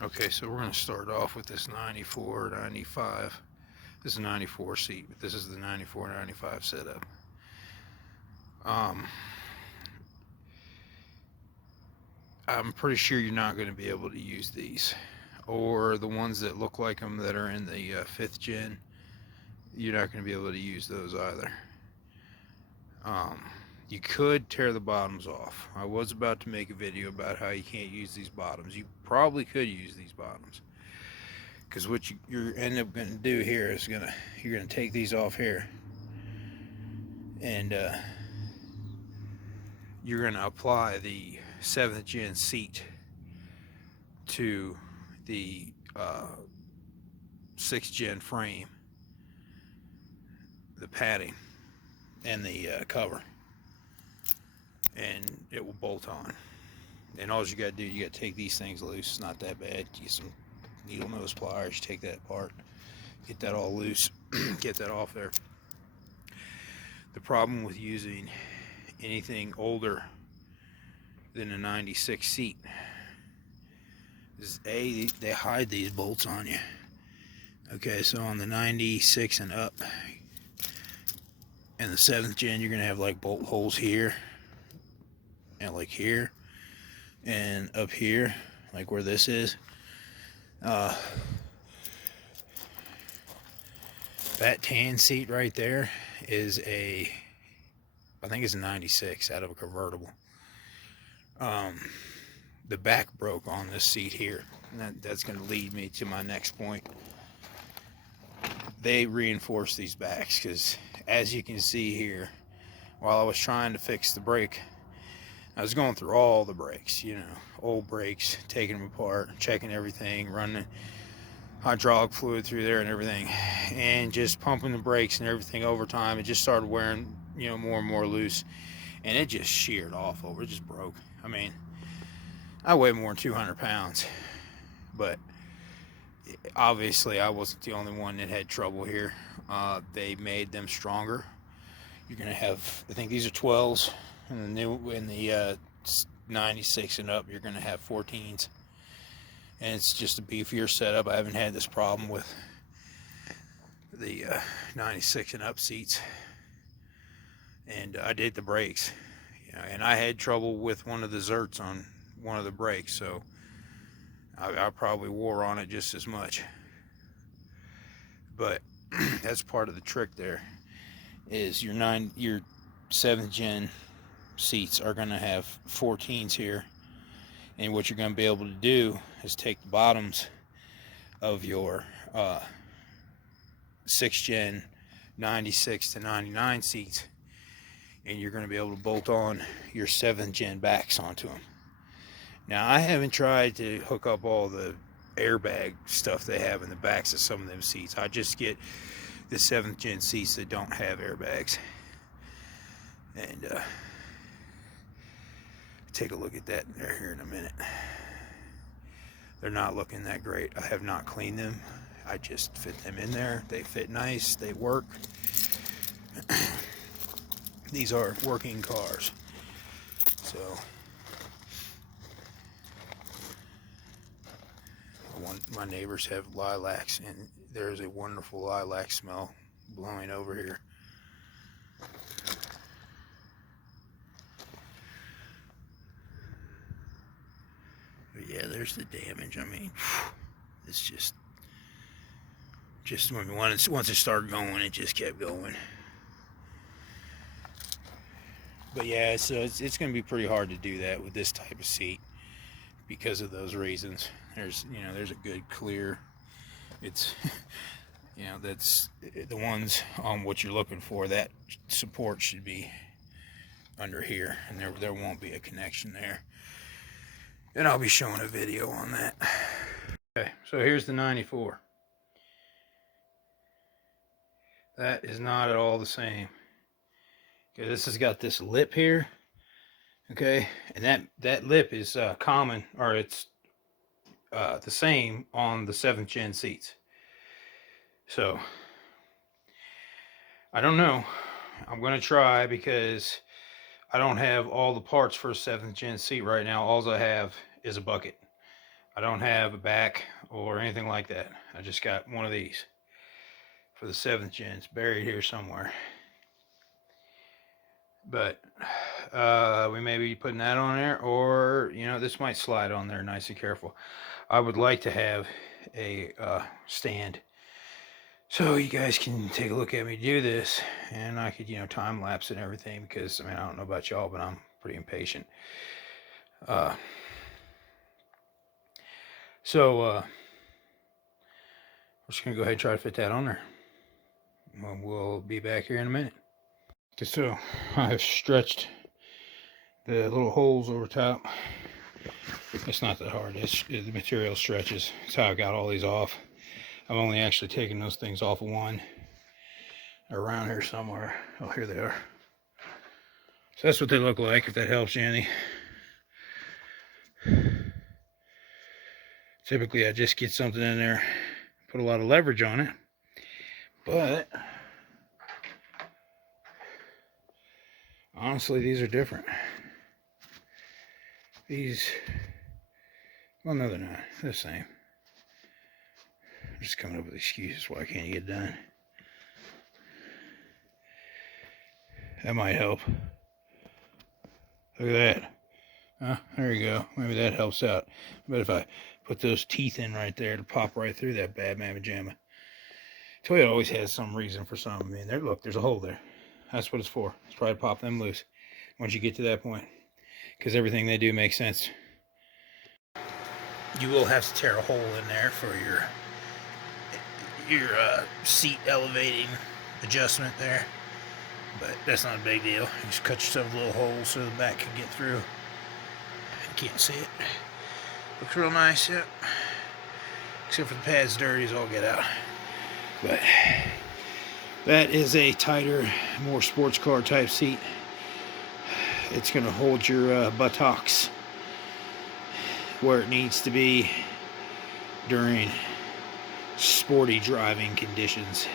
Okay, so we're going to start off with this 94, 95. This is a 94 seat, but this is the 94, 95 setup. Um, I'm pretty sure you're not going to be able to use these. Or the ones that look like them that are in the 5th gen, you're not going to be able to use those either. Um, you could tear the bottoms off. I was about to make a video about how you can't use these bottoms. You probably could use these bottoms. Because what you're end up going to do here is you're going to take these off here. And you're going to apply the 7th gen seat to the 6th gen frame, the padding, and the cover, and it will bolt on. And all you got to do, you got to take these things loose. It's not that bad. Get some needle nose pliers, take that apart, get that all loose, get that off there. The problem with using anything older than a 96 seat is they hide these bolts on you. Okay, so on the 96 and up and the 7th gen, you're gonna have like bolt holes here and like here and up here, like where this is. That tan seat right there is I think it's a 96 out of a convertible. The back broke on this seat here, and that's going to lead me to my next point. They reinforce these backs because, as you can see here, while I was trying to fix the brake, I was going through all the brakes, old brakes, taking them apart, checking everything, running hydraulic fluid through there and everything, and just pumping the brakes and everything over time. It just started wearing, more and more loose, and it just sheared off over. It just broke. I mean, I weigh more than 200 pounds, but obviously I wasn't the only one that had trouble here. They made them stronger. You're gonna have, I think these are 12s, and the 96 and up, you're gonna have 14s, and it's just a beefier setup. I haven't had this problem with the 96 and up seats, and I did the brakes, and I had trouble with one of the zerts on one of the brakes, so I probably wore on it just as much. But that's part of the trick there, is your 7th gen seats are going to have 14s here, and what you're going to be able to do is take the bottoms of your 6th gen 96 to 99 seats, and you're going to be able to bolt on your 7th gen backs onto them. Now, I haven't tried to hook up all the airbag stuff they have in the backs of some of them seats. I just get the 7th gen seats that don't have airbags. And take a look at that here in a minute. They're not looking that great. I have not cleaned them. I just fit them in there. They fit nice. They work. These are working cars. So my neighbors have lilacs, and there's a wonderful lilac smell blowing over here. But yeah, there's the damage. I mean, it's just once it started going, it just kept going. But yeah, so it's going to be pretty hard to do that with this type of seat because of those reasons. There's a good clear. It's that's the ones on what you're looking for. That support should be under here, and there won't be a connection there. And I'll be showing a video on that. Okay, so here's the 94. That is not at all the same. Okay, this has got this lip here. Okay, and that lip is common, or it's the same on the 7th gen seats. So I don't know. I'm gonna try, because I don't have all the parts for a 7th gen seat right now. All I have is a bucket. I don't have a back or anything like that. I just got one of these for the 7th gen. It's buried here somewhere. But we may be putting that on there, or, you know, this might slide on there nice and careful. I would like to have a stand so you guys can take a look at me do this, and I could, you know, time lapse and everything, because, I mean, I don't know about y'all, but I'm pretty impatient. So we're just going to go ahead and try to fit that on there. We'll be back here in a minute. Okay, so I've stretched the little holes over top. It's not that hard. The material stretches. That's how I got all these off. I've only actually taken those things off of one. They're around here somewhere. Oh, here they are. So that's what they look like, if that helps you any. Typically, I just get something in there, put a lot of leverage on it. But honestly, these are different. These, well, no, they're not. They're the same. I'm just coming up with excuses why I can't get it done. That might help. Look at that. There you go. Maybe that helps out. But if I put those teeth in right there, it'll pop right through that bad mamma jamma. Toy always has some reason for something. I mean, there, look, there's a hole there. That's what it's for. It's probably to pop them loose once you get to that point, because everything they do makes sense. You will have to tear a hole in there for your seat elevating adjustment there, but that's not a big deal. You just cut yourself a little hole so the back can get through. You can't see it. Looks real nice, yep. Except for the pad's dirty as all get out. But that is a tighter, more sports car type seat. It's going to hold your buttocks where it needs to be during sporty driving conditions.